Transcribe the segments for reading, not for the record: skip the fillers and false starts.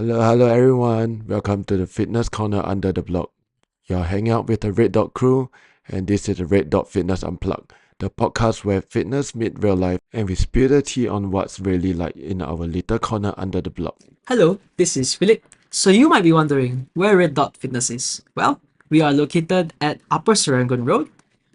Hello everyone. Welcome to the Fitness Corner under the block. You're hanging out with the Red Dot crew, and this is the Red Dot Fitness-Unplugged, the podcast where fitness meets real life and we spill the tea on what's really like in our little corner under the block. Hello, this is Philip. So you might be wondering where Red Dot Fitness is. Well, we are located at Upper Serangoon Road.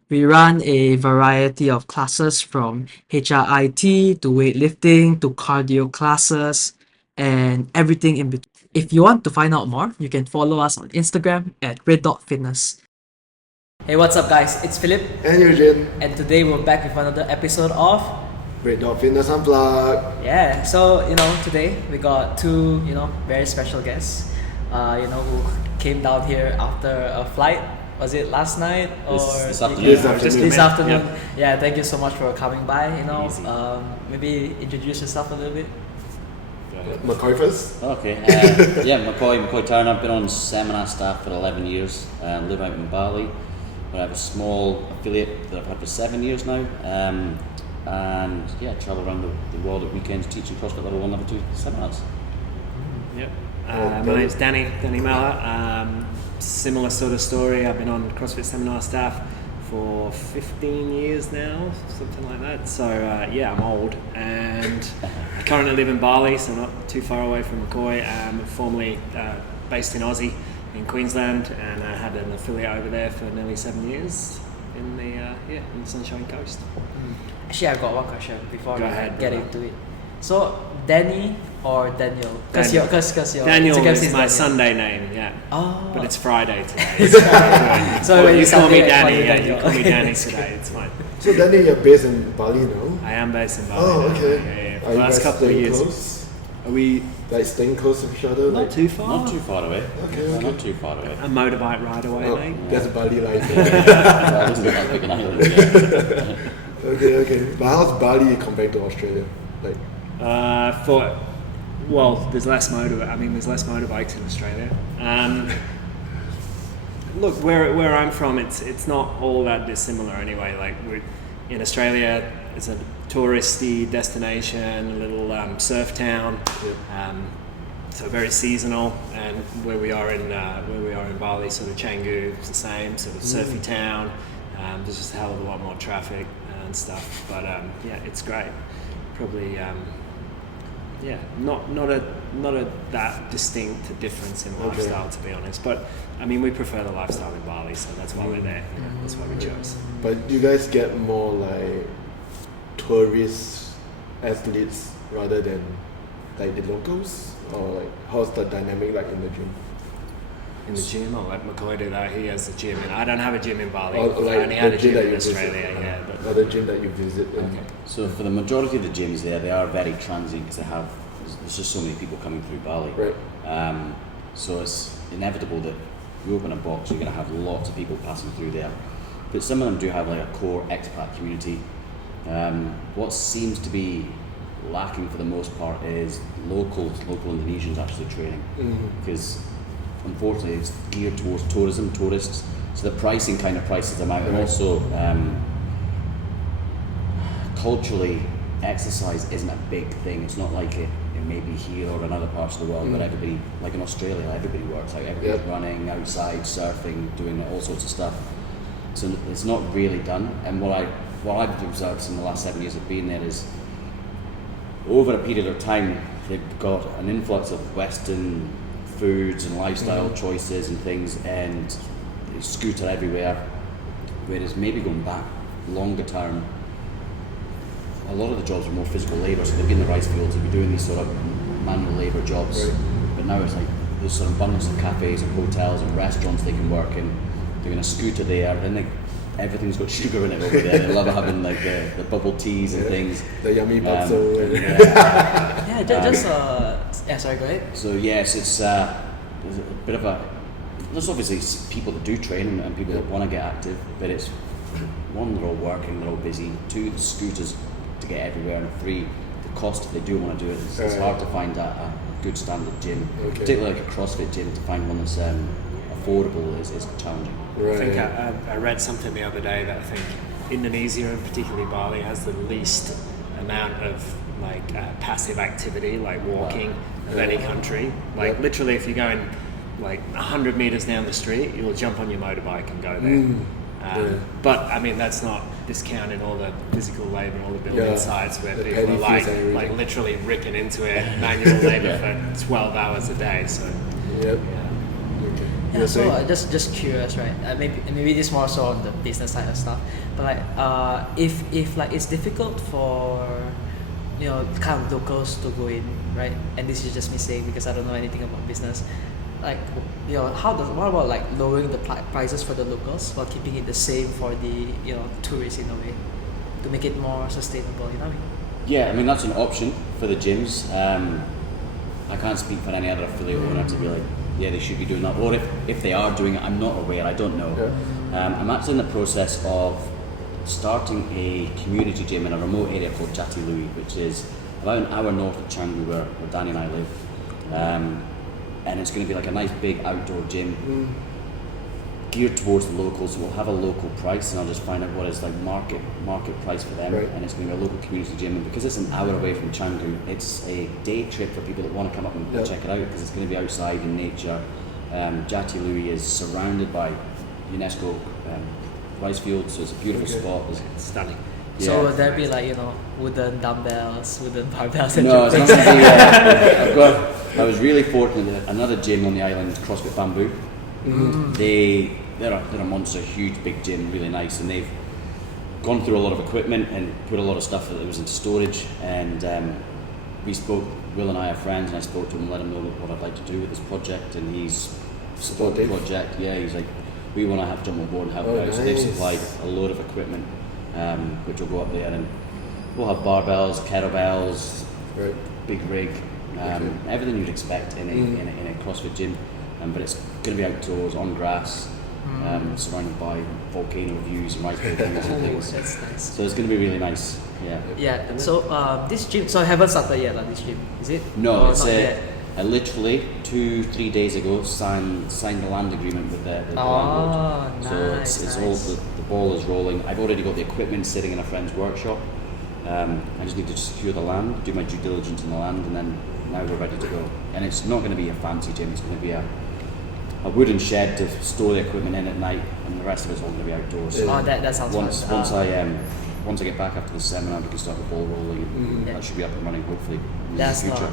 We run a variety of classes from HRIT to weightlifting to cardio classes and everything in between. If you want to find out more, you can follow us on Instagram at Red Dot Fitness. Hey, what's up, guys? It's Philip, And Eugene, and today we're back with another episode of Red Dot Fitness-Unplugged. Yeah, so today we got two very special guests, who came down here after a flight. Was it last night or This afternoon. This afternoon. Yeah, thank you so much for coming by. Maybe introduce yourself a little bit. McCoy first. Okay. McCoy Turner. I've been on seminar staff for 11 years. Live out in Bali. I have a small affiliate that I've had for 7 years now. Travel around the world at weekends teaching CrossFit Level 1, Level 2 seminars. Yep. My name's Danny Mellor. Similar sort of story. I've been on CrossFit Seminar staff for 15 years now, something like that. So I'm old, and I currently live in Bali, so not too far away from McCoy. I'm formerly based in Aussie, in Queensland, and I had an affiliate over there for nearly 7 years in the Sunshine Coast. Actually, I've got one question before Go we ahead, get brother. into it. So, Danny or Daniel? Because your Daniel Instagram is my Daniel. Sunday name, yeah. Oh. But it's Friday today. So when you you call me Sunday, Danny, call yeah, you you call me Daniel. Danny today, it's fine. So Danny, you're based in Bali now? I am based in Bali. Oh, now, okay. Yeah. For Are the you last guys couple of staying years. close? Are we Like staying close to each other? not too far? Not too far away. Okay. Not too far away. A motorbike ride away, Oh, mate. that's Bali life. Well, it's not that big an island. Yeah. Okay. But how's Bali compared to Australia? Like, There's less motorbikes in Australia. Look, where I'm from, it's not all that dissimilar anyway. Like in Australia, it's a touristy destination, a little surf town, so very seasonal. And where we are in Bali, sort of Canggu, it's the same sort of surfy town. There's just a hell of a lot more traffic and stuff, but it's great. Probably. Not a that distinct difference in lifestyle, to be honest. But I mean, we prefer the lifestyle in Bali, so that's why we're there. That's why we chose. but you guys get more like tourist athletes rather than like the locals? Or like how's the dynamic like in the gym? In the gym, I'll let McCoy do that. He has the gym, and I don't have a gym in Bali. Or I like only had the a gym gym that in you Australia. visit? Or the gym that you visit? Okay. So for the majority of the gyms there, they are very transient because there's just so many people coming through Bali. Right. So it's inevitable that you open a box, you're going to have lots of people passing through there. But some of them do have like a core expat community. What seems to be lacking for the most part is local Indonesians actually training, because unfortunately it's geared towards tourists. So the pricing kind of prices them out, and also culturally, exercise isn't a big thing. It's not like it may be here or in other parts of the world, but everybody, like in Australia, everybody works out. Everybody's running outside, surfing, doing all sorts of stuff. So it's not really done. And what I've observed in the last 7 years of being there is, over a period of time, they've got an influx of Western foods and lifestyle choices and things, and they scooter everywhere. Whereas maybe going back longer term, a lot of the jobs are more physical labour, so they'd be in the rice fields, they'd be doing these sort of manual labour jobs. Right. But now it's like there's sort of abundance of cafes and hotels and restaurants they can work in. They're going to scooter there, then everything's got sugar in it over there. They love having like the bubble teas and things. The yummy bakso. Sorry, go ahead. So yes, it's there's a bit of there's obviously people that do train and people that want to get active, but it's one, they're all working, they're all busy. Two, the scooters to get everywhere, and three, the cost if they do want to do it. It's hard to find a good standard gym, particularly like a CrossFit gym. To find one that's affordable is challenging. Right. I think I read something the other day that I think Indonesia, and particularly Bali, has the least amount of like passive activity, like walking, of any country. Like literally, if you're going like 100 meters down the street, you'll jump on your motorbike and go there. But I mean, that's not discounting all the physical labor, all the building sites where people are like literally ripping into it, manual labor for 12 hours a day. So yeah, so just curious, right? Maybe this more so on the business side of stuff. But like, if like it's difficult for kind of locals to go in, right? And this is just me saying because I don't know anything about business. Like, what about like lowering the prices for the locals while keeping it the same for the tourists in a way, to make it more sustainable? You know what I mean? Yeah, I mean that's an option for the gyms. I can't speak for any other affiliate owner to be like, yeah, they should be doing that. Or if they are doing it, I'm not aware. I don't know. I'm actually in the process of starting a community gym in a remote area called Jati Lui, which is about an hour north of Canggu, where Danny and I live. And it's going to be like a nice big outdoor gym geared towards the locals. So we'll have a local price, and I'll just find out what is like market price for them. And it's going to be a local community gym. And because it's an hour away from Canggu, it's a day trip for people that want to come up and check it out, because it's going to be outside in nature. Jati Lui is surrounded by UNESCO rice fields, so it's a beautiful spot. It's stunning. Yeah. So would there be like wooden dumbbells, wooden barbells? No, it's not going to be. I was really fortunate that another gym on the island, CrossFit Bamboo. They're a monster, huge, big gym, really nice, and they've gone through a lot of equipment and put a lot of stuff that was in storage. And we spoke. Will and I are friends, and I spoke to him, let him know what I'd like to do with this project, and he's supported the project. Yeah, he's like, we want to have jump on board and help out. Nice. So they've supplied a load of equipment, which will go up there, and we'll have barbells, kettlebells, big rig. Everything you'd expect in a CrossFit gym, but it's going to be outdoors on grass, surrounded by volcano views and rice volcanoes and things. That's nice. So it's going to be really nice. Yeah. So this gym, so I haven't started yet on this gym, is it? No, it's I literally 2-3 days ago signed the land agreement with the landlord. Nice. So it's all the ball is rolling. I've already got the equipment sitting in a friend's workshop. I just need to secure the land, do my due diligence on the land, and then now we're ready to go. And it's not going to be a fancy gym. It's going to be a wooden shed to store the equipment in at night, and the rest of it's all going to be outdoors. So that sounds fun. Once I get back after the seminar, we can start the ball rolling. And that should be up and running hopefully in the future.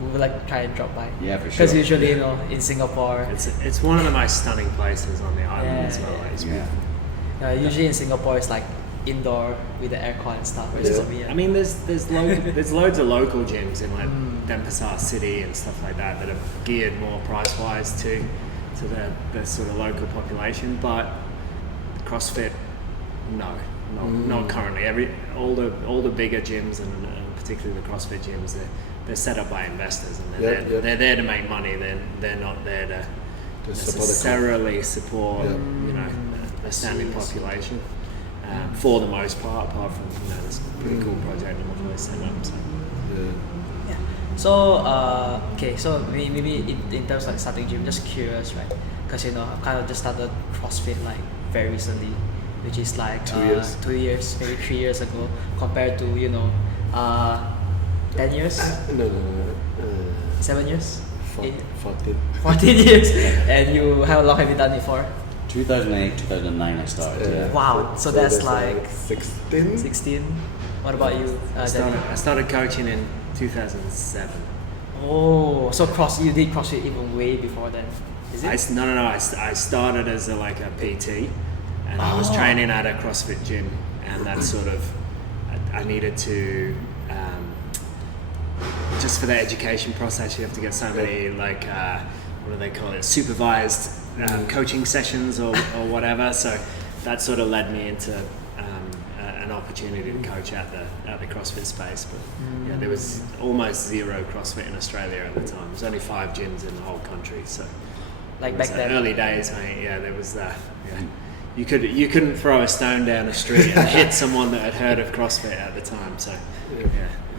We will like try and drop by. Yeah, for sure. Because usually in Singapore, it's one of the most stunning places on the island as well. It's beautiful. Usually in Singapore it's like indoor with the aircon and stuff. I mean, there's loads of local gyms in like Denpasar City and stuff like that are geared more price wise to the sort of local population. But CrossFit, not currently. All the bigger gyms and particularly the CrossFit gyms, they're set up by investors, and they're there to make money. They're not there to necessarily support the standing population. For the most part, apart from this pretty cool project and what they set up. So maybe in terms of like starting gym, just curious, right? Because I've kind of just started CrossFit like very recently, which is like 2 years, maybe 3 years ago, compared to 10 years. No. 7 years. 14 years. And how long have you done it for? 2008, 2009 I started. Wow, so that's like 16. What about you, Danny? I started coaching in 2007. Oh, so you did CrossFit even way before then, is it? No. I started as a PT, and I was training at a CrossFit gym, and that sort of I needed to just for the education process. You have to get so many what do they call it? Supervised coaching sessions or whatever. So that sort of led me into an opportunity to coach at the CrossFit space. But there was almost zero CrossFit in Australia at the time. There's only 5 gyms in the whole country. So like back then, early days, mate. Yeah, there was that. You couldn't throw a stone down a street and hit someone that had heard of CrossFit at the time. So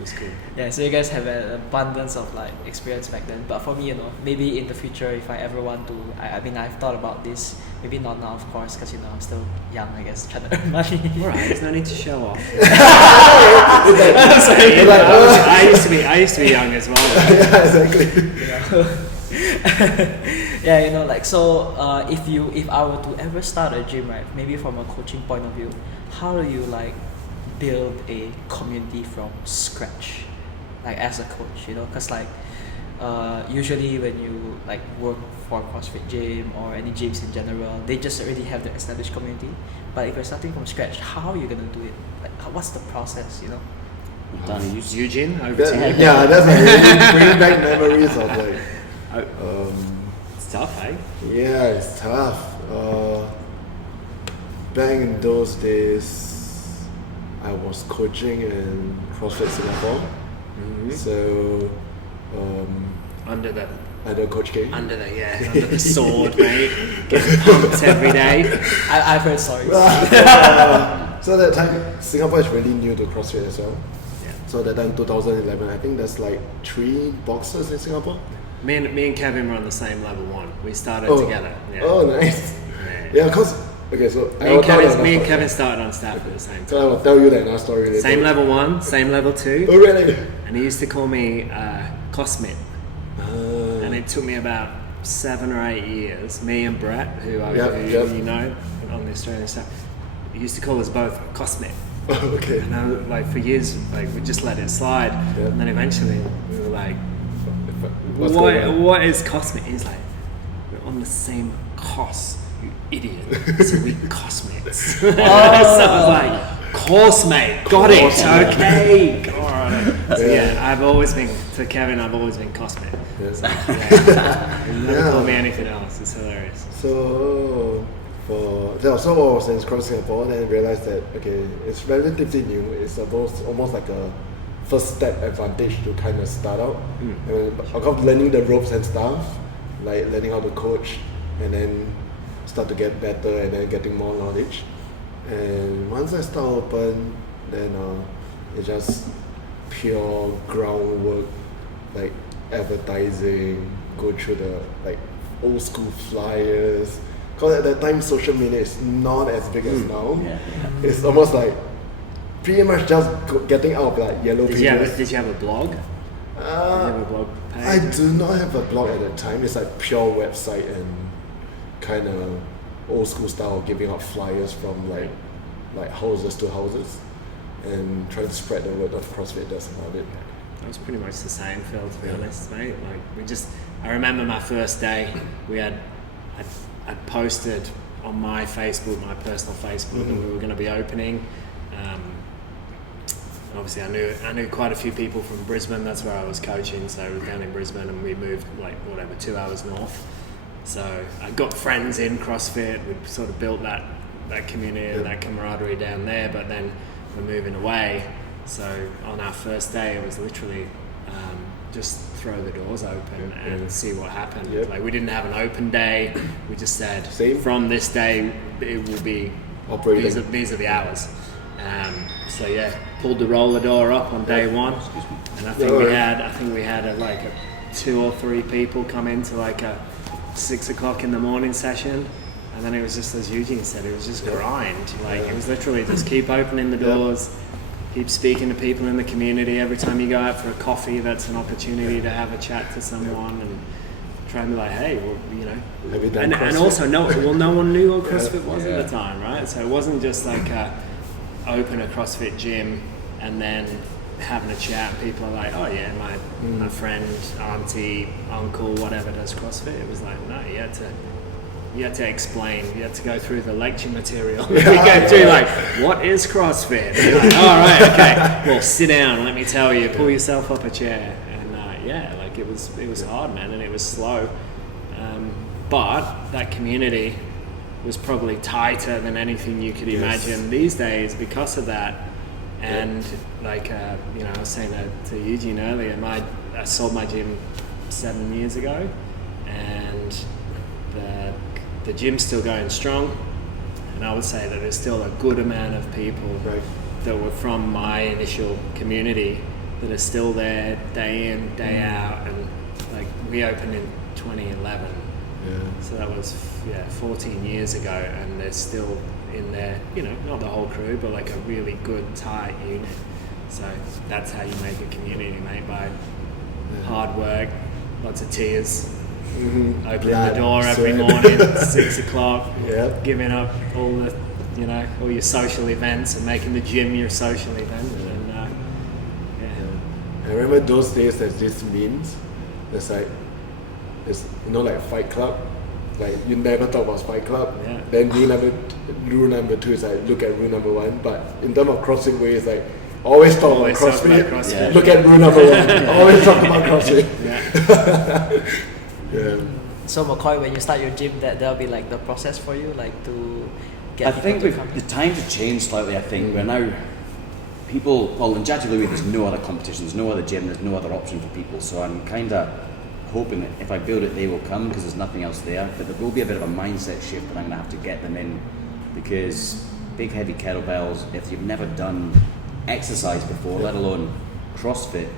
was cool. Yeah, so you guys have an abundance of like experience back then. But for me, you know, maybe in the future, if I ever want to, I mean, I've thought about this. Maybe not now, of course, because you know I'm still young, I guess, trying to earn money. Alright, there's no need to show off. Sorry. I used to be young as well. Yeah, exactly. You know? Yeah, you know, like so. If I were to ever start a gym, right? Maybe from a coaching point of view, how do you like build a community from scratch, like as a coach? You know, because like usually when you like work for a CrossFit gym or any gyms in general, they just already have the established community. But if you're starting from scratch, how are you gonna do it? Like, what's the process? You know? Danny, Eugene, over to you. Yeah, that's like really bringing back memories of like. It's tough, eh? Yeah, it's tough. Back in those days, I was coaching in CrossFit Singapore. So, Under the Coach K. under the sword, mate. Getting pumped every day. I've heard stories. So that time, Singapore is really new to CrossFit as well. Yeah. So that time, 2011, I think there's like 3 boxers in Singapore. Me and Kevin were on the same level 1. We started together. Yeah. Oh, nice. Yeah. Yeah, cause okay, so Me and Kevin started on staff at the same time. So I will tell you that another story later. Same level 1, same level 2. Oh, really? And he used to call me CrossFit. And it took me about 7 or 8 years. Me and Brett, who you know on the Australian stuff, he used to call us both CrossFit. Okay. And I, like for years, like we just let it slide. Yeah. And then eventually we were like, What's going on? what is CrossFit? He's like, we're on the same course, you idiot. So we CrossFits. So I was like, course, mate, got it, okay. Alright. So yeah, I've always been, to Kevin, I've always been CrossFit. Yes. So, never call me anything else, it's hilarious. So I was in CrossFit Singapore, then I realized that okay, it's relatively new. It's almost like a first step advantage to kind of start out. And of learning the ropes and stuff, like learning how to coach, and then start to get better, and then getting more knowledge. And once I start open, then it's just pure groundwork, like advertising, go through the like old school flyers. Because at that time, social media is not as big as now. It's almost like pretty much just getting out of like yellow pages. Did you have a blog? Did you have a blog page? I do not have a blog at that time. It's like pure website and kind of old school style, giving out flyers from like houses to houses and trying to spread the word of CrossFitters about it. That was pretty much the same, Phil, to be honest, mate. Like I remember my first day. I posted on my Facebook, my personal Facebook, that we were going to be opening. Obviously, I knew quite a few people from Brisbane. That's where I was coaching, so I was down in Brisbane, and we moved 2 hours north. So I got friends in CrossFit. We sort of built that community and that camaraderie down there. But then we're moving away. So on our first day, it was literally just throw the doors open and see what happened. Yep. Like we didn't have an open day. We just said from this day it will be operating. These are the hours. So yeah, pulled the roller door up on day 1, and I think we had like 2 or 3 people come into like a 6 o'clock in the morning session, and then it was just as Eugene said, it was just grind. Like it was literally just keep opening the doors. Keep speaking to people in the community. Every time you go out for a coffee, that's an opportunity to have a chat to someone and try and be like, hey, well, you know. Have you done And also, no one knew what CrossFit was at the time, right? So it wasn't just like open a CrossFit gym and then having a chat. People are like, oh yeah, my friend, auntie, uncle, whatever does CrossFit. It was like, no, you had to explain, you had to go through the lecture material. You go through like, what is CrossFit? And you're like, all right, okay, well sit down, let me tell you, pull yourself up a chair. And like it was hard, man, and it was slow. But that community was probably tighter than anything you could imagine these days because of that. And like, I was saying to Eugene earlier, I sold my gym 7 years ago, and the gym's still going strong, and I would say that there's still a good amount of people that were from my initial community that are still there day in, day out, and like we opened in 2011. So that was 14 years ago, and they're still in there, not the whole crew, but like a really good tight unit. So that's how you make a community, mate, by hard work, lots of tears, opening the door every morning, 6 o'clock, giving up all the, all your social events and making the gym your social event. And I remember those days there's this memes, it's like Fight Club, like you never talk about Fight Club. Then rule number 2 is like look at rule number 1, but in terms of CrossFit way, it's like always talk about CrossFit. Look at rule number 1. Always talk about CrossFit. So McCoy, when you start your gym, that'll be like the process for you, like to get. I think the times have changed slightly. I think we're now people. Well, in Jatului, there's no other competition, there's no other gym, there's no other option for people. So I'm kind of hoping that if I build it, they will come because there's nothing else there. But there will be a bit of a mindset shift, and I'm going to have to get them in because big heavy kettlebells. If you've never done exercise before, let alone CrossFit,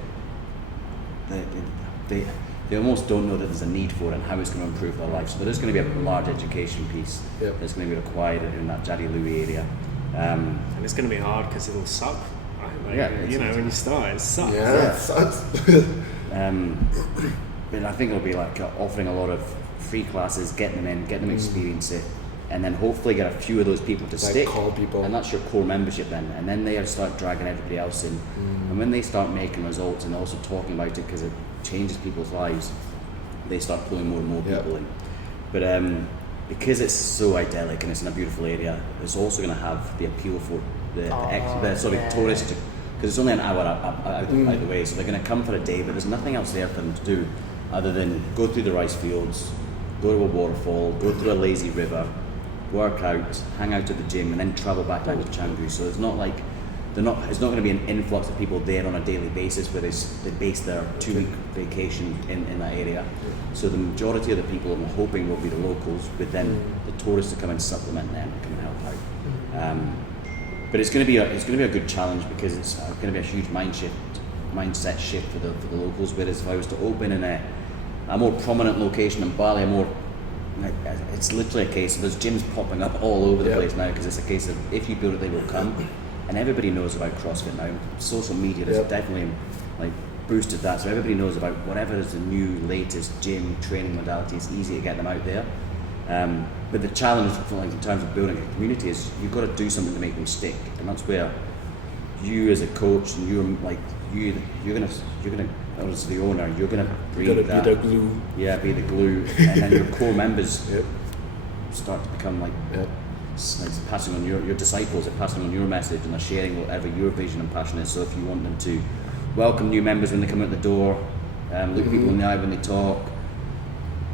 they almost don't know that there's a need for it and how it's going to improve their life. So there is going to be a large education piece that's going to be required in that Jatului area. And it's going to be hard because it'll suck. Right? Like, when you start, it sucks. Yeah, it sucks. But I think it'll be like offering a lot of free classes, getting them in, getting them experience it, and then hopefully get a few of those people to stick. Call people. And that's your core membership then. And then they start dragging everybody else in. And when they start making results and also talking about it because it changes people's lives, they start pulling more and more people in. But because it's so idyllic and it's in a beautiful area, it's also going to have the appeal for the tourists, because it's only an hour out the way, so they're going to come for a day, but there's nothing else there for them to do other than go through the rice fields, go to a waterfall, go through a lazy river, work out, hang out at the gym, and then travel back down to Canggu. So it's not like it's not going to be an influx of people there on a daily basis where they base their 2-week vacation in that area. So the majority of the people I'm hoping will be the locals, but then the tourists to come and supplement them and come and help out. But it's going to be a good challenge because it's going to be a huge mindset shift for the locals. Whereas if I was to open in a more prominent location in Bali, it's literally a case of there's gyms popping up all over the place now because it's a case of if you build it, they will come. And everybody knows about CrossFit now. Social media has definitely boosted that, so everybody knows about whatever is the new latest gym training modality. It's easy to get them out there. But the challenge, in terms of building a community, is you've got to do something to make them stick, and that's where you as a coach and you're gonna as the owner, you're gonna bring that. Be the glue. Yeah, be the glue, and then your core members start to become it's passing on your disciples are passing on your message, and they're sharing whatever your vision and passion is. So if you want them to welcome new members when they come out the door, look people in the eye when they talk,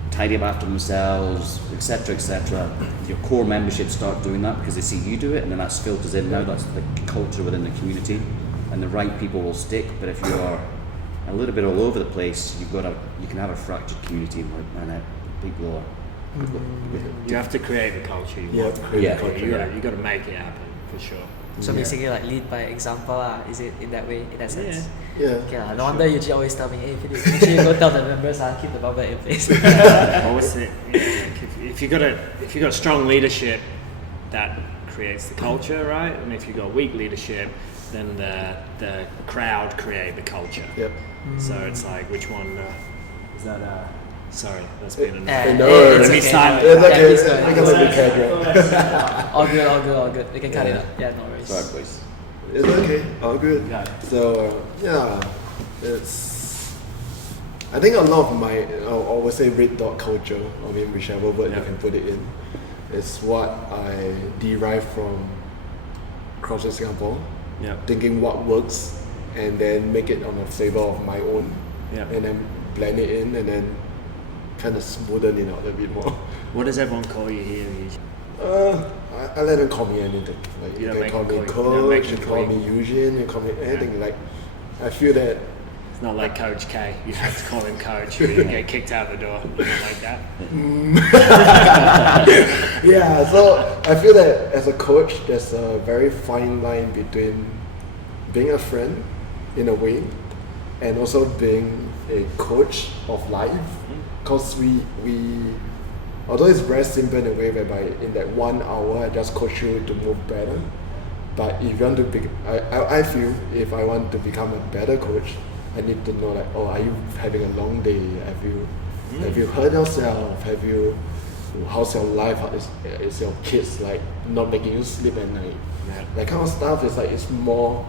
tidy up after themselves, etc., your core membership start doing that because they see you do it, and then that filters in. Now that's the culture within the community, and the right people will stick. But if you are a little bit all over the place, you can have a fractured community, and people are. You have to create the culture. You got to make it happen for sure. So basically, like lead by example, is it in that way, in that sense? Yeah. Okay, no wonder you always tell me, hey, Philip, make sure you go tell the members, keep the barbell in place. If you got a strong leadership, that creates the culture, right? And if you got weak leadership, then the crowd create the culture. Yep. So it's like, which one is that? Sorry, that's been No, let me silent. It's okay. All good. We can cut it up. Yeah, no worries. Sorry, please. It's okay. All good. Got it. So it's. I think a lot of my, I would say red dot culture, whichever word you can put it in, is what I derive from CrossFit Singapore. Thinking what works and then make it on a flavor of my own. And then blend it in and then kind of smoothen it out a bit more. What does everyone call you here? I let them call me anything. Like You you don't can call make me them coach, you call me Eugene, you call me anything. Like I feel that It's not like Coach K. You have to call him Coach. You get kicked out the door. You don't like that? yeah, so I feel that as a coach, there's a very fine line between being a friend, in a way, and also being a coach of life, because we although it's very simple in a way whereby in that 1 hour I just coach you to move better, but if you want to be, I feel if I want to become a better coach, I need to know like, oh, are you having a long day? Have you hurt yourself? How's your life? Is your kids like not making you sleep at night? Yeah. That kind of stuff is like, it's more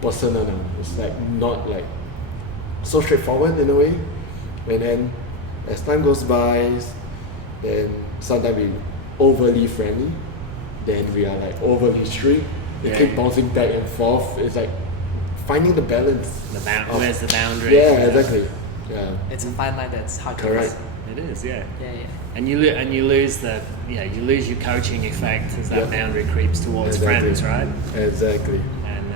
personal now. It's like not like so straightforward in a way. And then as time goes by, then sometimes we overly friendly, then we are like overly strict. We keep bouncing back and forth. It's like finding the balance. Where's the boundary? Yeah, exactly. Yeah. It's a fine line that's hard to Correct. miss. It is, yeah. Yeah. And you lose you lose your coaching effect as that boundary creeps towards Exactly. friends, right? Exactly. And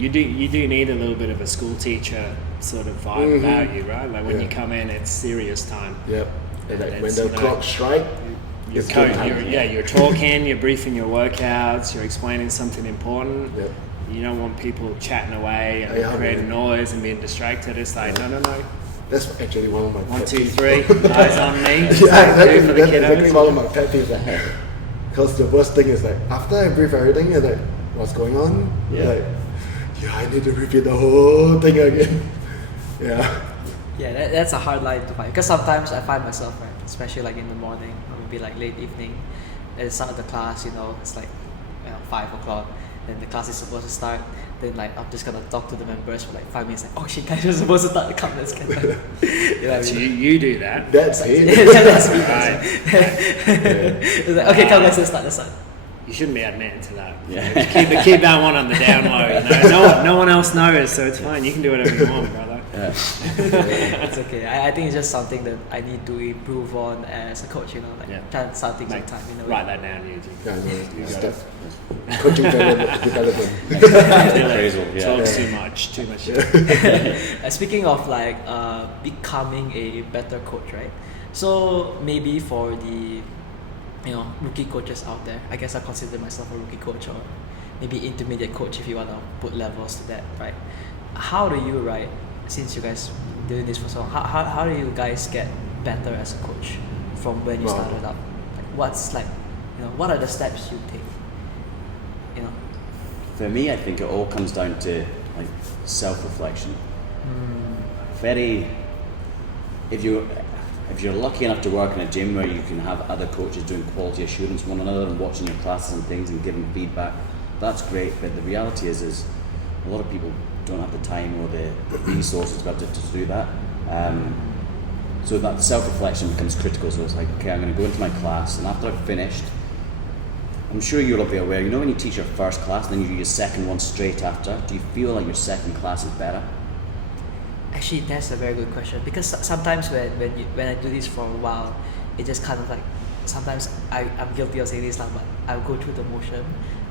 you do need a little bit of a school teacher sort of vibe about you, right? Like when you come in, it's serious time. Yep. And like when It's, the clock strikes, You're talking, you're briefing your workouts, you're explaining something important. Yep. You don't want people chatting away and creating noise and being distracted. It's like, no. That's actually one of my 1, pet 2, peeves. 3, eyes on me. Yeah, It's like, exactly. do for the That's kiddos. exactly one of my pet peeves. Because the worst thing is like after I brief everything, it's like, what's going on? Yeah. Like, I need to repeat the whole thing again. Yeah. Yeah, that's a hard line to find, because sometimes I find myself, right, especially like in the morning or maybe like late evening, at the start of the class, it's like 5 o'clock, then the class is supposed to start, then like I'm just gonna talk to the members for like 5 minutes, like, oh shit guys, we're supposed to start the count, let's get done. You know what I So mean? you do that. That's it. Yeah, that's me. Right. It's like, okay, come let's start. You shouldn't be admitting to that. Yeah. Keep that one on the down low. No one else knows, so it's fine. You can do whatever you want, brother. It's okay. I think it's just something that I need to improve on as a coach, try to start things on time, Write that down, Eugene. Yeah, no, You got step. it. Coaching development. Appraisal, yeah. Talks too much. Speaking of like becoming a better coach, right? So maybe for the rookie coaches out there, I guess I consider myself a rookie coach, or maybe intermediate coach if you want to put levels to that, right? How do you, right, since you guys doing this for so long, how do you guys get better as a coach from when you started up? Like, what's like, what are the steps you take? For me, I think it all comes down to like self-reflection. If you're lucky enough to work in a gym where you can have other coaches doing quality assurance one another and watching your classes and things and giving feedback, that's great. But the reality is a lot of people don't have the time or the resources to do that. So that self-reflection becomes critical. So it's like, okay, I'm going to go into my class, and after I've finished, I'm sure you'll be aware, when you teach your first class and then you do your second one straight after, do you feel like your second class is better? Actually, that's a very good question, because sometimes when I do this for a while, it just kind of like, sometimes I'm guilty of saying this, but I'll go through the motion,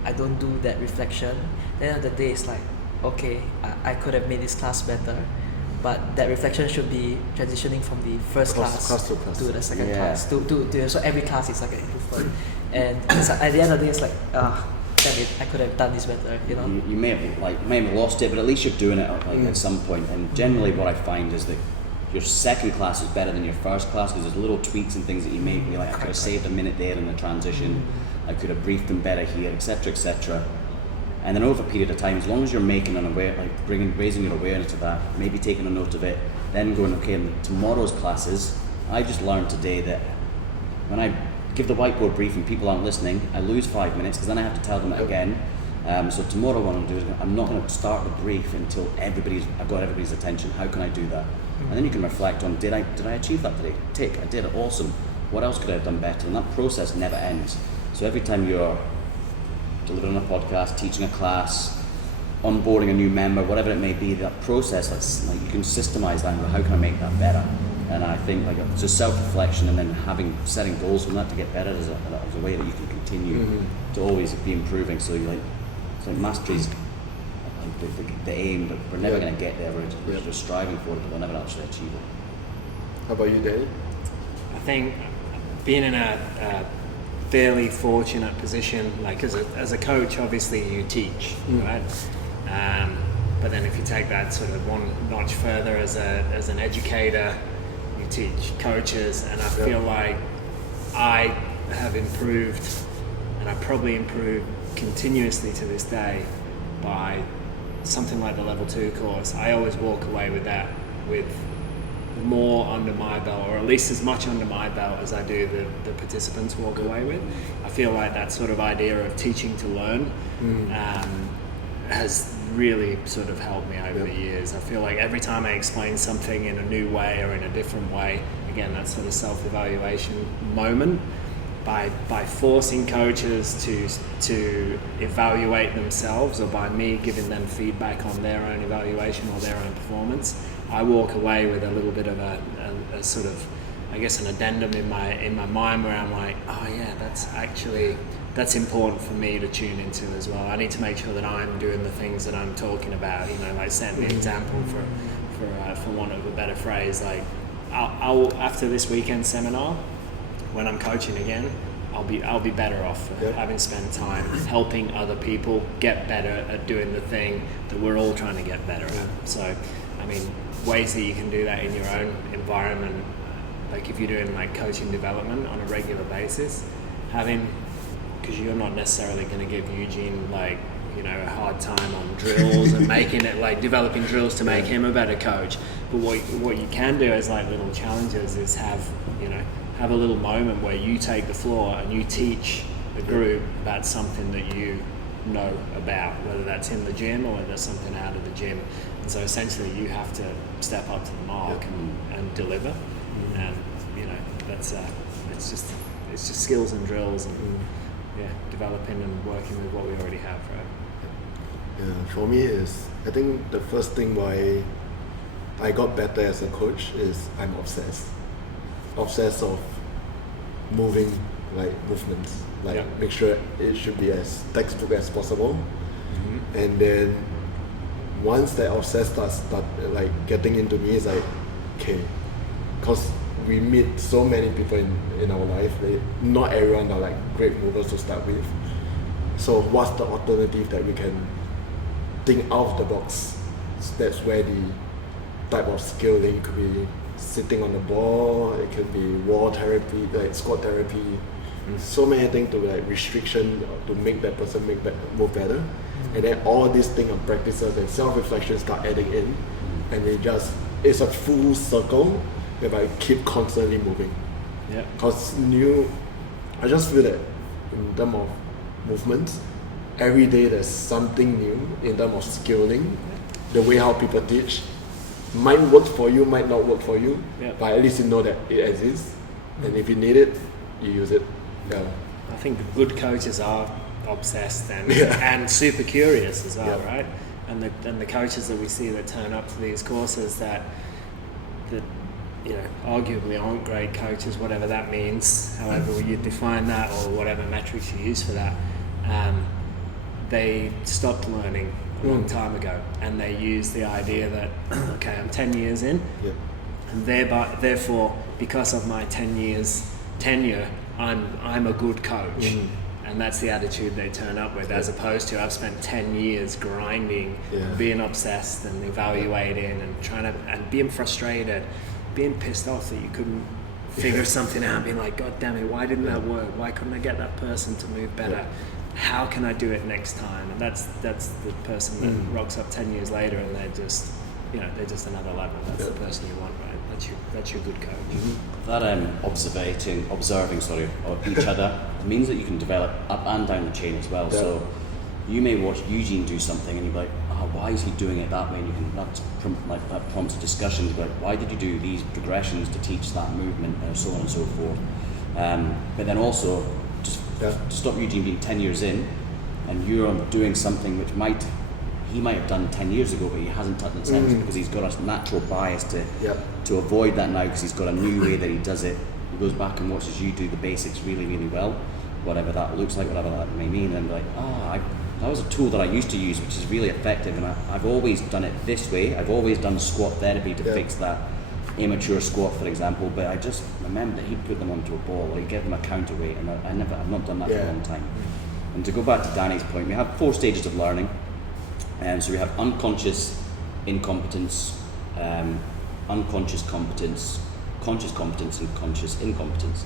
I don't do that reflection. At the end of the day, it's like, okay, I could have made this class better, but that reflection should be transitioning from the first class to the second class. So every class is like an improvement. And at the end of the day, it's like, damn it, I could have done this better, You may have lost it, but at least you're doing it at some point. And generally what I find is that your second class is better than your first class, because there's little tweaks and things that you make. I could have saved a minute there in the transition, I could have briefed them better here, etc., etc. And then over a period of time, as long as you're making an aware, raising your awareness of that, maybe taking a note of it, then going, okay, in tomorrow's classes, I just learned today that when I give the whiteboard brief and people aren't listening, I lose 5 minutes, because then I have to tell them it again. So tomorrow what I'm going to do is I'm not going to start the brief until I've got everybody's attention. How can I do that? And then you can reflect on, did I achieve that today? Tick, I did it, awesome. What else could I have done better? And that process never ends. So every time you're delivering a podcast, teaching a class, onboarding a new member, whatever it may be, that process, you can systemize that and go, how can I make that better? And I think it's just self-reflection, and then setting goals from that to get better is a way that you can continue to always be improving. So it's like mastery's the aim, but we're never going to get there. We're just striving for it, but we'll never actually achieve it. How about you, Danny? I think being in a fairly fortunate position, like as a coach, obviously you teach, right? But then if you take that sort of one notch further as an educator, you teach coaches, and I feel like I have improved, and I probably improve continuously to this day by something like the level 2 course. I always walk away with that with more under my belt, or at least as much under my belt as I do the participants walk away with. I feel like that sort of idea of teaching to learn has really sort of helped me over the years. I feel like every time I explain something in a new way or in a different way, again, that sort of self-evaluation moment, by forcing coaches to evaluate themselves, or by me giving them feedback on their own evaluation or their own performance, I walk away with a little bit of a sort of, I guess, an addendum in my mind where I'm like, oh yeah, that's important for me to tune into as well. I need to make sure that I'm doing the things that I'm talking about, like setting the example for want of a better phrase. Like I'll after this weekend seminar, when I'm coaching again, I'll be better off for having spent time helping other people get better at doing the thing that we're all trying to get better at. So, I mean, ways that you can do that in your own environment, like if you're doing like coaching development on a regular basis, because you're not necessarily going to give Eugene like, a hard time on drills and making it like developing drills to make him a better coach. But what you can do as like little challenges is have a little moment where you take the floor and you teach the group about something that you know about, whether that's in the gym or whether that's something out of the gym. And so essentially you have to step up to the mark and deliver. And that's it's just skills and drills and developing and working with what we already have, right? Yeah, for me I think the first thing why I got better as a coach is I'm obsessed of moving, like movements, like make sure it should be as textbook as possible. And then once that obsessed start like getting into me, it's like, okay, because we meet so many people in our life, not everyone are like great movers to start with. So what's the alternative that we can think out of the box? So that's where the type of skilling could be sitting on the ball, it could be wall therapy, like squat therapy, so many things to like restriction to make that person move better. And then all these things of practices and self-reflection start adding in, and it's a full circle whereby I keep constantly moving. Yeah. Because I just feel that in terms of movements, every day there's something new in terms of skilling, the way how people teach. Might work for you, might not work for you, but at least you know that it exists, and if you need it, you use it. Yeah. I think the good coaches are obsessed and super curious as well, right? And the coaches that we see that turn up to these courses that arguably aren't great coaches, whatever that means, however you define that or whatever metrics you use for that, they stopped learning a long time ago, and they use the idea that okay, I'm 10 years in, and therefore because of my 10 years tenure, I'm a good coach. And that's the attitude they turn up with, as opposed to I've spent 10 years grinding, being obsessed and evaluating and trying to, and being frustrated, being pissed off that you couldn't figure something out, being like, God damn it, why didn't that work? Why couldn't I get that person to move better? How can I do it next time? And that's the person that rocks up 10 years later and they're just another level. That's the person you want, right? That's your good coach. That observing of each other means that you can develop up and down the chain as well. So you may watch Eugene do something and you're like, why is he doing it that way? And you can that prompts discussions about why did you do these progressions to teach that movement, and so on and so forth. But then also just stop Eugene being 10 years in, and you're doing something which he might have done 10 years ago, but he hasn't done it since because he's got a natural bias to avoid that now, because he's got a new way that he does it. He goes back and watches you do the basics really, really well, whatever that looks like, whatever that may mean, and like, that was a tool that I used to use, which is really effective, and I've always done it this way. I've always done squat therapy to fix that immature squat, for example, but I just remember that he'd put them onto a ball, or he'd give them a counterweight, and I've not done that for a long time. And to go back to Danny's point, we have 4 stages of learning. And so we have unconscious incompetence, unconscious competence, conscious competence, and conscious incompetence.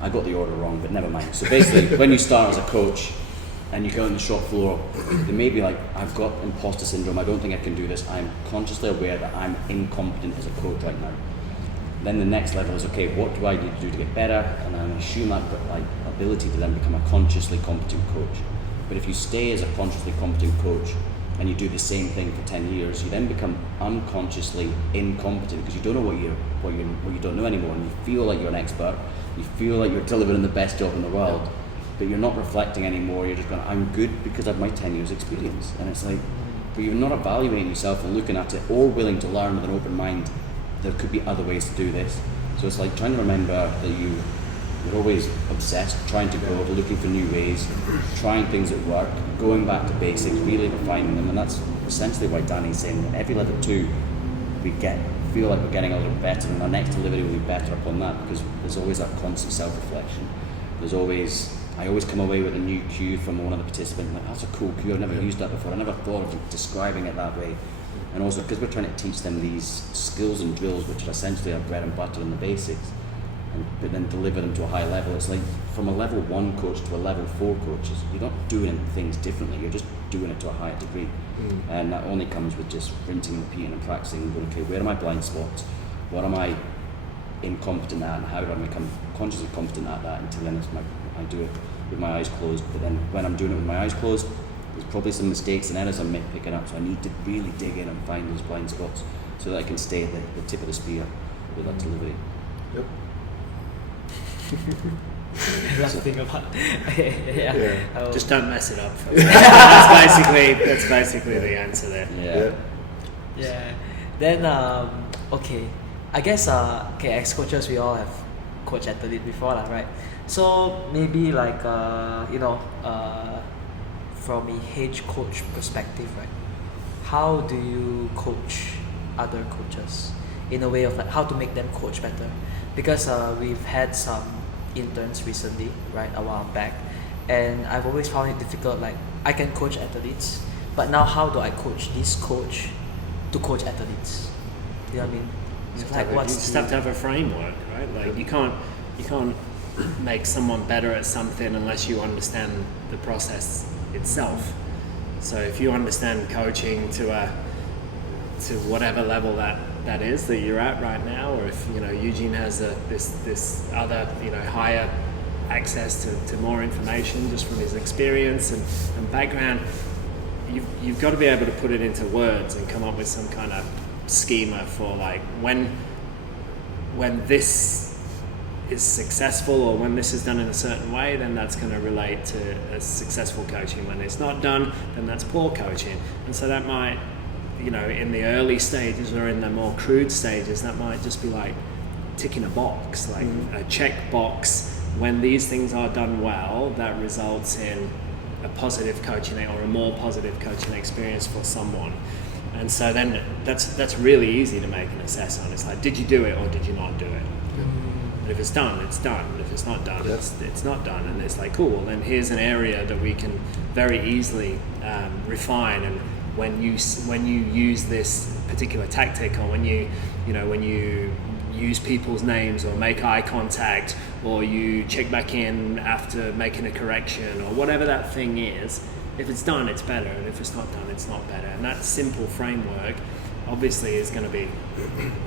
I got the order wrong, but never mind. So basically, when you start as a coach and you go on the shop floor, they may be like, I've got imposter syndrome, I don't think I can do this. I'm consciously aware that I'm incompetent as a coach right now. Then the next level is, okay, what do I need to do to get better? And I assume I've got like ability to then become a consciously competent coach. But if you stay as a consciously competent coach and you do the same thing for 10 years, you then become unconsciously incompetent because you don't know what you don't know anymore, and you feel like you're an expert, you feel like you're delivering the best job in the world, but you're not reflecting anymore. You're just going, I'm good because I've my 10 years experience. And it's like, but you're not evaluating yourself and looking at it or willing to learn with an open mind. There could be other ways to do this. So it's like trying to remember that you're always obsessed, trying to grow, looking for new ways, trying things that work, going back to basics, really refining them. And that's essentially why Danny's saying that every level 2 we feel like we're getting a little better, and our next delivery will be better upon that, because there's always that constant self-reflection. I always come away with a new cue from one of the participants, like, that's a cool cue, I've never used that before, I never thought of describing it that way. And also because we're trying to teach them these skills and drills, which are essentially our bread and butter and the basics, but then deliver them to a high level. It's like from a level 1 coach to a level 4 coach, you're not doing things differently, you're just doing it to a higher degree. And that only comes with just rinsing and repeating and practicing and going, okay, where are my blind spots? What am I incompetent at, and how do I become consciously competent at that? Until then I do it with my eyes closed. But then when I'm doing it with my eyes closed, there's probably some mistakes and errors I'm picking up, so I need to really dig in and find those blind spots so that I can stay at the tip of the spear with that delivery. Yep. That's the thing about yeah. Just don't mess it up. That's basically the answer there. Yeah. Then okay, I guess as coaches we all have coached athlete before, right? So maybe like from a head coach perspective, right? How do you coach other coaches in a way of like how to make them coach better? Because we've had some interns recently, right, a while back, and I've always found it difficult. Like, I can coach athletes, but now how do I coach this coach to coach athletes? You know what I mean? So like, you just have to have a framework, right? Like, you can't make someone better at something unless you understand the process itself. So if you understand coaching to whatever level that is that you're at right now, or if Eugene has this other higher access to more information just from his experience and background, you've got to be able to put it into words and come up with some kind of schema for like when this is successful or when this is done in a certain way, then that's going to relate to a successful coaching. When it's not done, then that's poor coaching. And so that might, in the early stages or in the more crude stages, that might just be like ticking a box, like a check box. When these things are done well, that results in a positive coaching or a more positive coaching experience for someone. And so then that's really easy to make an assess on. It's like, did you do it or did you not do it? And if it's done, it's done. And if it's not done, it's not done. And it's like, cool, well then here's an area that we can very easily refine. And when you use this particular tactic, or when you use people's names or make eye contact, or you check back in after making a correction, or whatever that thing is, if it's done, it's better, and if it's not done, it's not better. And that simple framework obviously is going to be,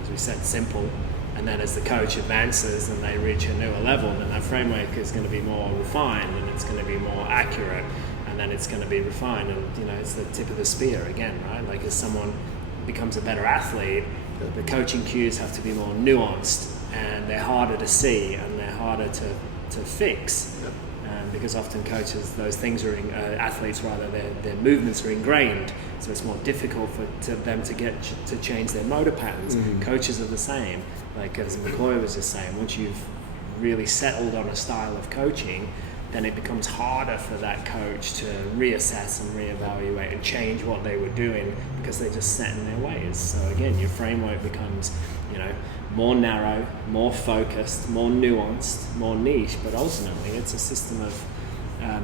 as we said, simple. And then as the coach advances and they reach a newer level, then that framework is going to be more refined and it's going to be more accurate, and then it's going to be refined, and it's the tip of the spear again, right? Like, as someone becomes a better athlete, the coaching cues have to be more nuanced, and they're harder to see and they're harder to fix. Because often coaches, those things are athletes rather, their movements are ingrained, so it's more difficult for them to get to change their motor patterns. Coaches are the same. Like, as McCoy was just saying, once you've really settled on a style of coaching, then it becomes harder for that coach to reassess and reevaluate and change what they were doing, because they're just set in their ways. So again, your framework becomes, more narrow, more focused, more nuanced, more niche, but ultimately it's a system of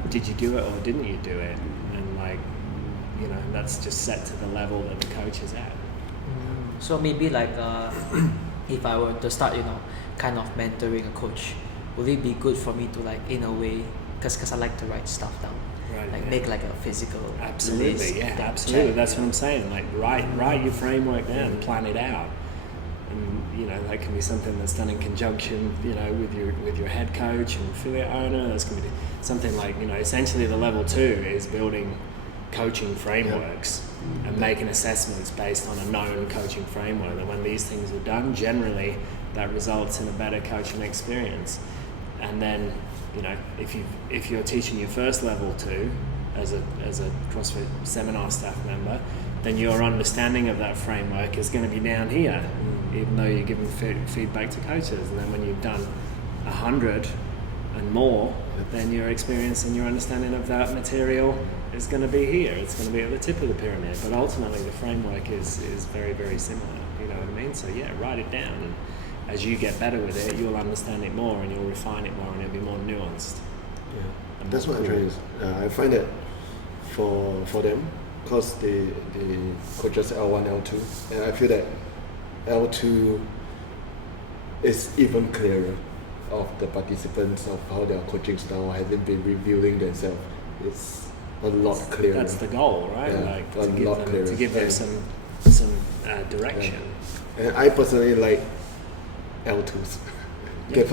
did you do it or didn't you do it? And like, that's just set to the level that the coach is at. So maybe like if I were to start, kind of mentoring a coach, would it be good for me to like in a way, because I like to write stuff down, Right, like yeah. make like a physical list, Absolutely, yeah, then absolutely. check, That's what I'm saying. Like write your framework down, plan it out, and that can be something that's done in conjunction, with your head coach and affiliate owner. That's going to be something like essentially the level 2 is building coaching frameworks and making assessments based on a known coaching framework. And when these things are done, generally that results in a better coaching experience. And then if you're teaching your first level 2 as a CrossFit Seminar staff member, then your understanding of that framework is going to be down here, even though you're giving feedback to coaches. And then when you've done 100 and more, then your experience and your understanding of that material is going to be here. It's going to be at the tip of the pyramid. But ultimately, the framework is very, very similar. You know what I mean? So yeah, write it down, and as you get better with it, you'll understand it more, and you'll refine it more, and it'll be more nuanced. Yeah, that's what I'm trying to. I find that for them, because the coaches L1, L2, and I feel that L2 is even clearer of the participants of how their coaching style hasn't been revealing themselves. It's a lot clearer. That's the goal, right? Yeah, like a lot clearer. to give them Yeah. some direction. Yeah. And I personally like L2s. Okay,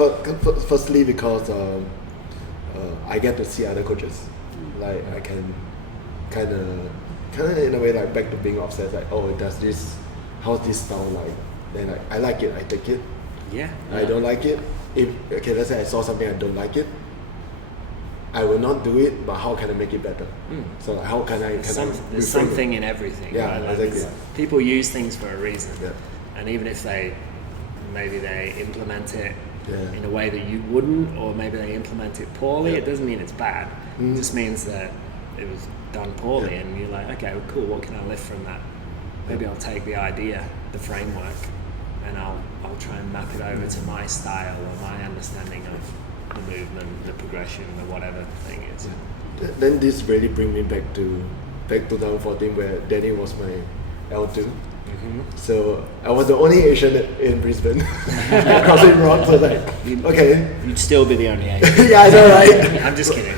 firstly because I get to see other coaches. Like I can kind of in a way like back to being obsessed. Like, oh, does this? How's this style like? Then like I like it, I take it. Yeah. I don't like it. Let's say I saw something I don't like it, I will not do it. But how can I make it better? So like, how can I? There's something in everything. Yeah, right? Like exactly. People use things for a reason, Yeah. and even if maybe they implement it Yeah. in a way that you wouldn't, or maybe they implement it poorly, Yeah. it doesn't mean it's bad. It just means that it was done poorly, Yeah. and you're like, okay, well, cool. What can I lift from that? Maybe I'll take the idea, the framework, and I'll try and map it over to my style or my understanding of the movement, the progression, or whatever the thing is. Then this really bring me back to 2014 where Danny was my L2. So I was the only Asian in Brisbane. CrossFit Rock, so like, okay. You'd still be the only Asian. Yeah, I know, right? I'm just kidding.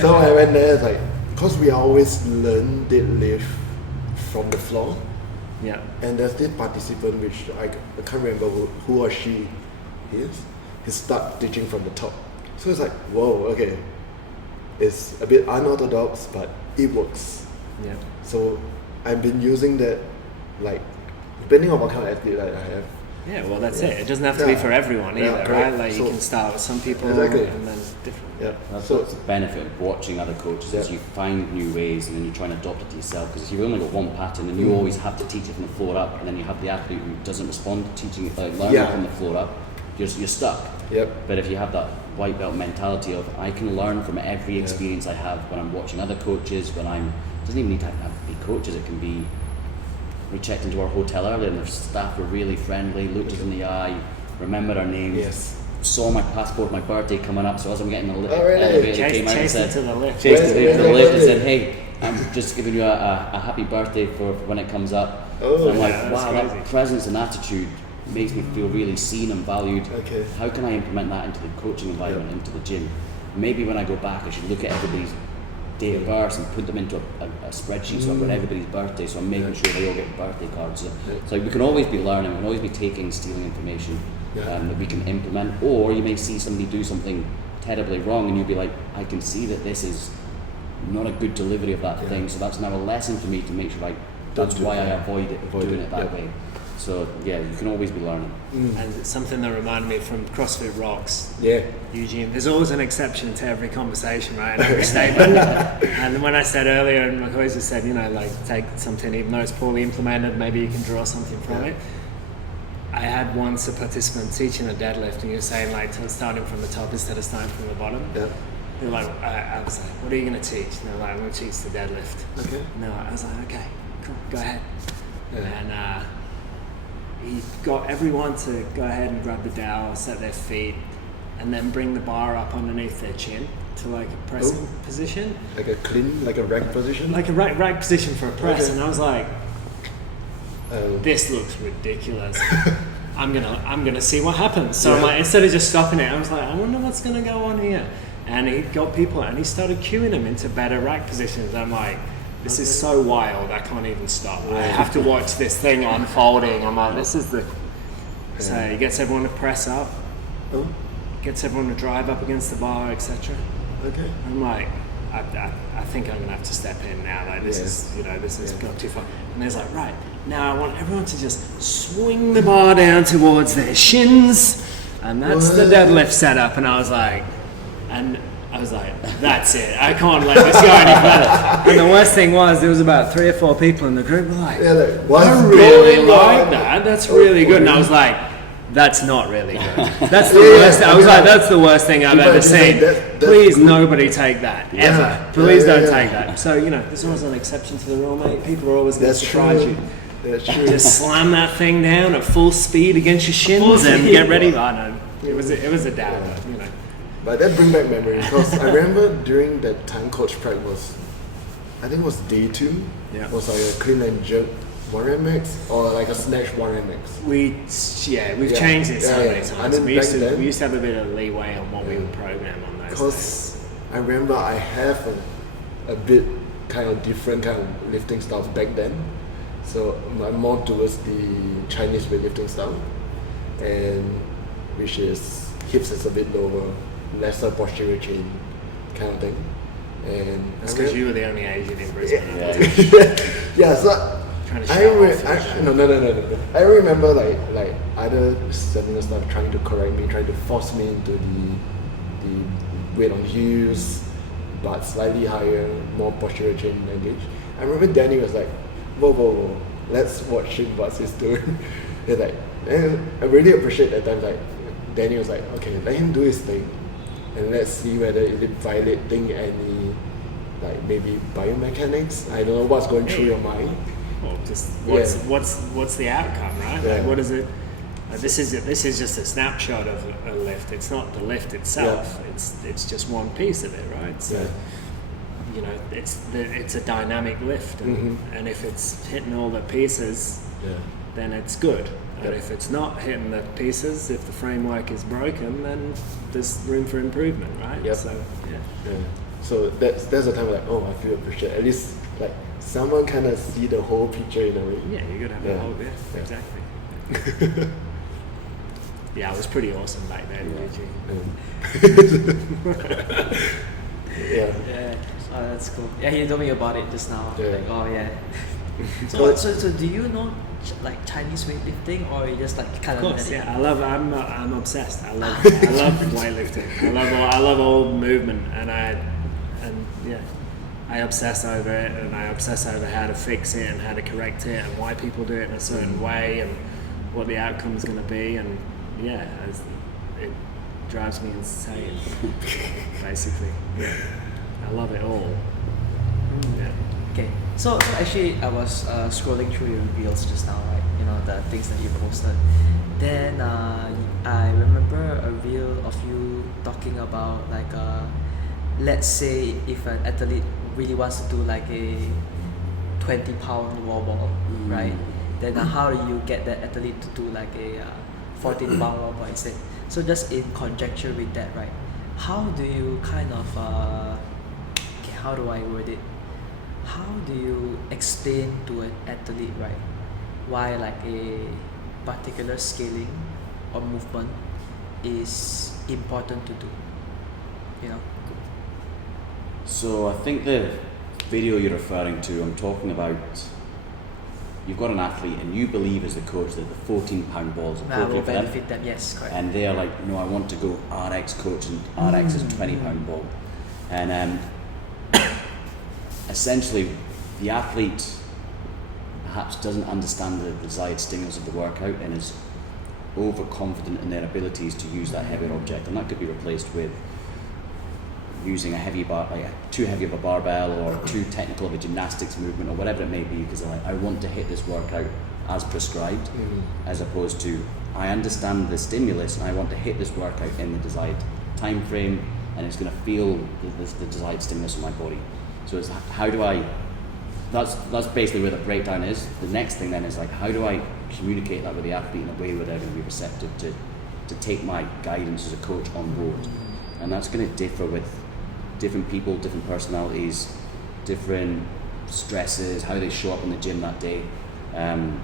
So I went there, it's like, because we always learn deadlift from the floor. Yeah. And there's this participant, which I can't remember who or she is. He started teaching from the top. So it's like, whoa, okay. It's a bit unorthodox, but it works. Yeah. So I've been using that, like, depending on what kind of athlete I have. Yeah, well, that's it. It doesn't have to be for everyone Yeah, either, correct. right? Like So- you can start with some people Exactly. and then different. Yeah. That's So the benefit of watching other coaches is Yeah. you find new ways and then you try and adopt it to yourself, because if you've only got one pattern then you always have to teach it from the floor up, and then you have the athlete who doesn't respond to teaching it, learning Yeah. from the floor up, you're stuck. Yep. But if you have that white belt mentality of I can learn from every Yeah. experience I have when I'm watching other coaches, it doesn't even need to be coaches, it can be, we checked into our hotel earlier and their staff were really friendly, looked us in the eye, remembered our names, Yes. saw my passport, my birthday coming up, so as I'm getting the Oh, really? elevator, they came out and Chased said, it to the lift. chased Where's- the to the where's lift and my said, hey, I'm just giving you a happy birthday for when it comes up. Oh, and I'm like, yeah, that's wow, crazy. that presence and attitude makes me feel really seen and valued. Okay. How can I implement that into the coaching environment, into the gym? Maybe when I go back, I should look at everybody's date of birth and put them into a spreadsheet so I've got everybody's birthday, so I'm making sure they all get birthday cards. So we can always be learning, we can always be stealing information that we can implement, or you may see somebody do something terribly wrong and you'll be like, I can see that this is not a good delivery of that thing, so that's now a lesson for me to make sure that's do why it, I yeah. avoid doing it that Yeah. way. So yeah, you can always be learning. And it's something that reminded me from CrossFit Rocks, Yeah. Eugene. There's always an exception to every conversation, right? And every statement. And when I said earlier, and McCoy just said, like take something, even though it's poorly implemented, maybe you can draw something from it. I had once a participant teaching a deadlift, and he was saying like starting from the top instead of starting from the bottom. Yeah. They were like, I was like, what are you going to teach? And they were like, I'm going to teach the deadlift. Okay. And I was like, okay, cool, go ahead. And he got everyone to go ahead and grab the dowel, set their feet, and then bring the bar up underneath their chin to like a pressing position, Like a clean, like a rack position? like a rack position for a press, Okay. and I was like, this looks ridiculous. I'm gonna see what happens. So I'm like, instead of just stopping it, I was like, I wonder what's gonna go on here. And he got people, and he started cueing them into better rack positions. I'm like, this is so wild, I can't even stop. I have to watch this thing unfolding. I'm like, this is the. So he gets everyone to press up, gets everyone to drive up against the bar, etc. Okay. I'm like, I think I'm gonna have to step in now. Like this is got too far. And he's like, right now I want everyone to just swing the bar down towards their shins, and that's the deadlift setup. And I was like, that's it. I can't let this go any further. And the worst thing was, there was about 3 or 4 people in the group who were like, I really like that. That's really good. And I was like, that's not really good. That's the worst. I was like, that's the worst thing I've ever seen. Please, nobody take that ever. Please don't take that. So there's always an exception to the rule, mate. People are always going to surprise you. That's true. Just slam that thing down at full speed against your shins and get ready. I know it was a downer, But that brings back memory because I remember during that time coach prep was, I think it was day 2. Yeah. Was like a clean and jerk 1MX or like a snatch 1MX. We've changed it so many times. And then We back used to have a bit of leeway on what we would program on those days. Because I remember I have a bit kind of different kind of lifting styles back then. So I'm more towards the Chinese weightlifting style, and which is hips is a bit lower, lesser posterior chain kind of thing. And That's because you were the only Asian in Brisbane. yeah, so Trying to show off. no. I remember like other seminar staff trying to correct me, trying to force me into the weight on heels, but slightly higher, more posterior chain engage. I remember Danny was like, whoa, let's watch him what he's doing. He's like, and I really appreciate that time. Like Danny was like, okay, let him do his thing, and let's see whether is it violating any like maybe biomechanics. I don't know what's going through your mind. Well, just what's the outcome, right? Yeah. Like, what is it? This is just a snapshot of a lift. It's not the lift itself. It's just one piece of it, right? So, it's a dynamic lift, and if it's hitting all the pieces, then it's good. And if it's not hitting the pieces, if the framework is broken, then there's room for improvement, right? Yep. So So that's the time like, oh, I feel appreciated. At least like someone kind of see the whole picture in a way. yeah, you gotta have the whole exactly. Yeah, it was pretty awesome back then, Yeah. Yeah. Oh, that's cool. Yeah, he told me about it just now. Yeah. Like, oh yeah. So do you know like Chinese weightlifting, or you just like kind Of of? course, yeah. I'm obsessed. I love weightlifting. I love all movement, and I obsess over it, and I obsess over how to fix it and how to correct it and why people do it in a certain way and what the outcome is going to be, and it drives me insane. Basically, I love it all. Yeah. Okay. So actually, I was scrolling through your reels just now, right? The things that you posted. Then I remember a reel of you talking about like let's say if an athlete really wants to do like a 20-pound wall ball, right? Then how do you get that athlete to do like a 14-pound wall ball instead? So just in conjecture with that, right? How do you kind of how do I word it? How do you explain to an athlete, right, why like a particular scaling or movement is important to do? So I think the video you're referring to, I'm talking about, you've got an athlete and you believe as the coach that the 14-pound ball is Will appropriate for them. benefit them, yes, correct. And they're like, no, I want to go RX coach, and RX is 20-pound ball. And essentially, the athlete perhaps doesn't understand the desired stimulus of the workout and is overconfident in their abilities to use that heavier object, and that could be replaced with using a heavy bar, like too heavy of a barbell, or too technical of a gymnastics movement, or whatever it may be, because they're like, I want to hit this workout as prescribed, as opposed to I understand the stimulus and I want to hit this workout in the desired time frame and it's going to feel the desired stimulus in my body. So it's how do I, that's basically where the breakdown is. The next thing then is like, how do I communicate that with the athlete in a way where they're going to be receptive to take my guidance as a coach on board? And that's going to differ with different people, different personalities, different stresses, how they show up in the gym that day. And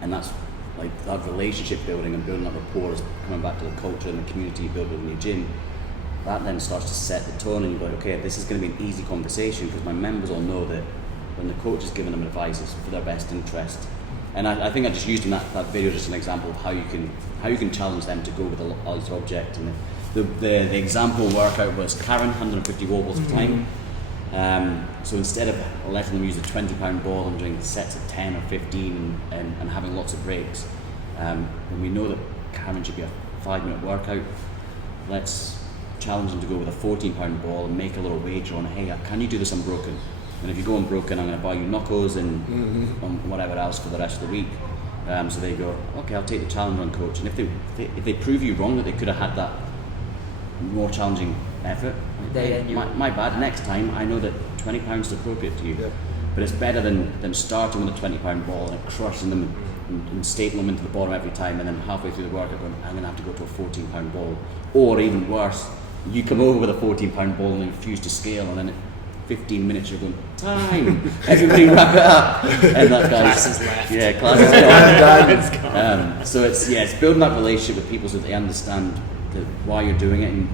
that's like that relationship building and building up rapport, is coming back to the culture and the community you build within your gym. That then starts to set the tone, and you're like, okay, this is going to be an easy conversation because my members all know that when the coach is giving them advice, it's for their best interest. And I think I just used in that video just an example of how you can challenge them to go with a lighter object. And the example workout was Karen, 150 wobbles per time. So instead of letting them use a 20-pound ball and doing sets of 10 or 15 and having lots of breaks, when we know that Karen should be a 5-minute workout, let's challenge them to go with a 14-pound ball and make a little wager on, hey, can you do this unbroken? And if you go unbroken, I'm going to buy you knuckles and whatever else for the rest of the week. So they go, okay, I'll take the challenge on, coach. And if they prove you wrong, that they could have had that more challenging effort, my bad, next time I know that 20 pounds is appropriate to you. Yep. But it's better than starting with a 20-pound ball and crushing them and stapling them into the bottom every time, and then halfway through the workout going, I'm going to have to go to a 14-pound ball. Or even worse, you come over with a 14-pound ball and then refuse to scale, and then at 15 minutes you're going, time, everybody wrap it up. And that guy's, class is left. Yeah, class is gone. It's gone. So it's building that relationship with people so that they understand why you're doing it. And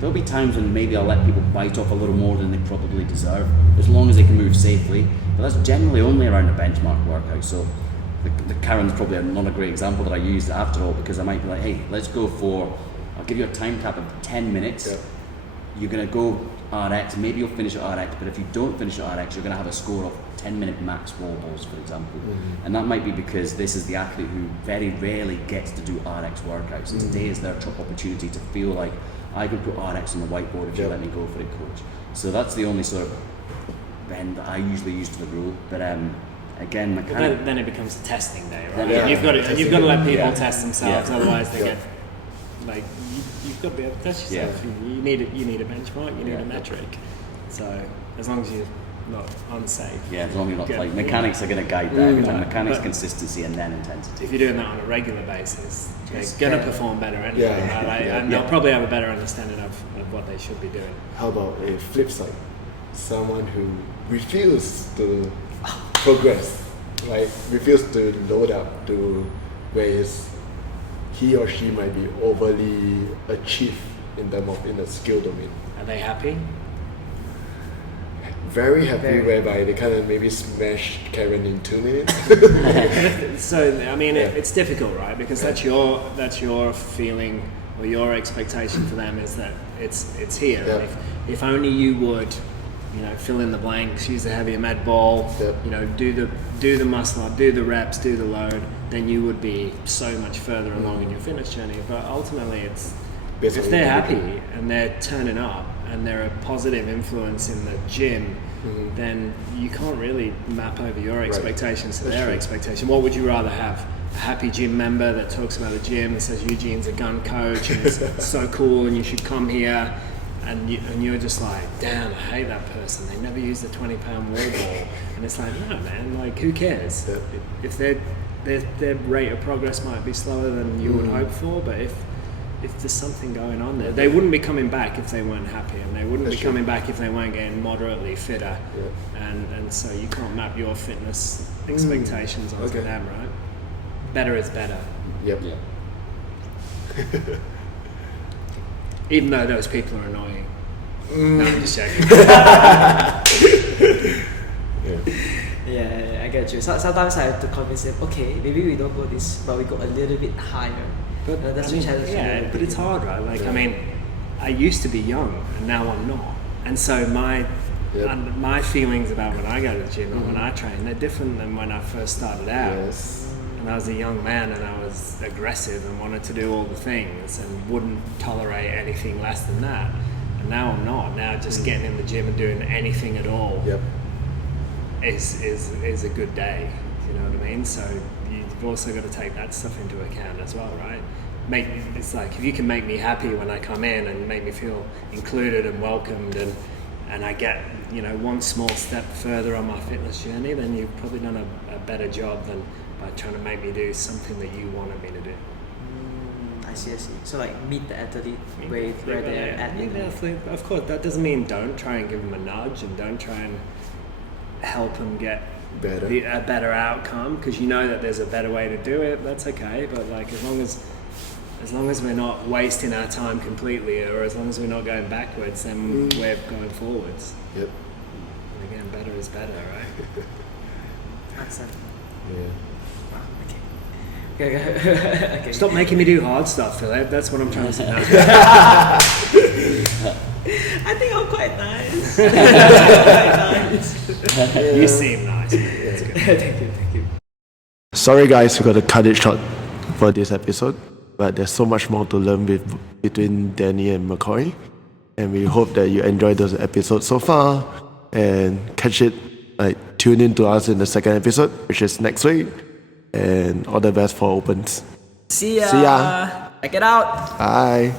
there'll be times when maybe I'll let people bite off a little more than they probably deserve, as long as they can move safely. But that's generally only around a benchmark workout. So the Karen's probably not a great example that I used after all, because I might be like, hey, let's go for, I'll give you a time cap of 10 minutes. Yep. You're going to go RX, maybe you'll finish at RX, but if you don't finish at RX, you're going to have a score of 10-minute max wall balls, for example. And that might be because this is the athlete who very rarely gets to do RX workouts. And today is their opportunity to feel like, I can put RX on the whiteboard if you let me go for it, coach. So that's the only sort of bend that I usually use to the rule. But again, then it becomes a testing day, right? You've got to let people test themselves, otherwise they get like you've got to be able to test yourself. You need a benchmark, you need a metric. So as long as you're not unsafe. Yeah, as long as you're not like mechanics are going to guide that. Mechanics, consistency, and then intensity. If you're doing that on a regular basis, they're going to perform better anyway. Right? And they'll probably have a better understanding of what they should be doing. How about a flip side? Someone who refuses to progress, like refuses to load up to whereas he or she might be overly achieved in the skill domain. Are they happy? Very happy, whereby they kind of maybe smash Karen in 2 minutes. So I mean, it's difficult, right? Because that's your feeling or your expectation for them is that it's here. Yeah. And if only you would, fill in the blanks, use the heavier med ball, do the muscle up, do the reps, do the load, then you would be so much further along in your fitness journey. But ultimately, it's if they're happy and they're turning up and they're a positive influence in the gym, then you can't really map over your expectations to their expectation. What would you rather have? A happy gym member that talks about the gym and says Eugene's a gun coach and it's so cool and you should come here, and you're just like, damn, I hate that person. They never use the 20-pound wall ball. And it's like, no, man, like who cares? If their rate of progress might be slower than you would hope for, but if there's something going on there, they wouldn't be coming back if they weren't happy, and they wouldn't be coming back if they weren't getting moderately fitter. And so you can't map your fitness expectations onto them, right? Better is better. Yep. Even though those people are annoying. No, I'm just joking. Yeah, I get you. Sometimes I have to convince them, okay, maybe we don't go this, but we go a little bit higher. But that's the challenge. Yeah, but it's hard, right? Like, I mean, I used to be young, and now I'm not. And so my feelings about when I go to the gym and when I train, they're different than when I first started out. Yes. And I was a young man, and I was aggressive and wanted to do all the things and wouldn't tolerate anything less than that. And now I'm not. Now just getting in the gym and doing anything at all is a good day. You know what I mean? So you've also got to take that stuff into account as well, right? it's like if you can make me happy when I come in and make me feel included and welcomed, and I get, you know, one small step further on my fitness journey, then you've probably done a better job than by trying to make me do something that you wanted me to do. I see. So like meet the athlete where they're at. Yeah, of course, that doesn't mean don't try and give them a nudge and don't try and help them get a better outcome, because you know that there's a better way to do it. That's okay, but like as long as we're not wasting our time completely, or as long as we're not going backwards, then we're going forwards. Yep. And again, better is better, right? Excellent. Yeah. Okay. Stop making me do hard stuff, Philip. That's what I'm trying to say. No. I think I'm quite nice. You seem nice, man. That's good. Thank you. Sorry guys, we got to cut it short for this episode, but there's so much more to learn between Danny and McCoy, and we hope that you enjoyed those episodes so far, and tune in to us in the second episode, which is next week, and all the best for opens. See ya. See ya. Check it out. Bye.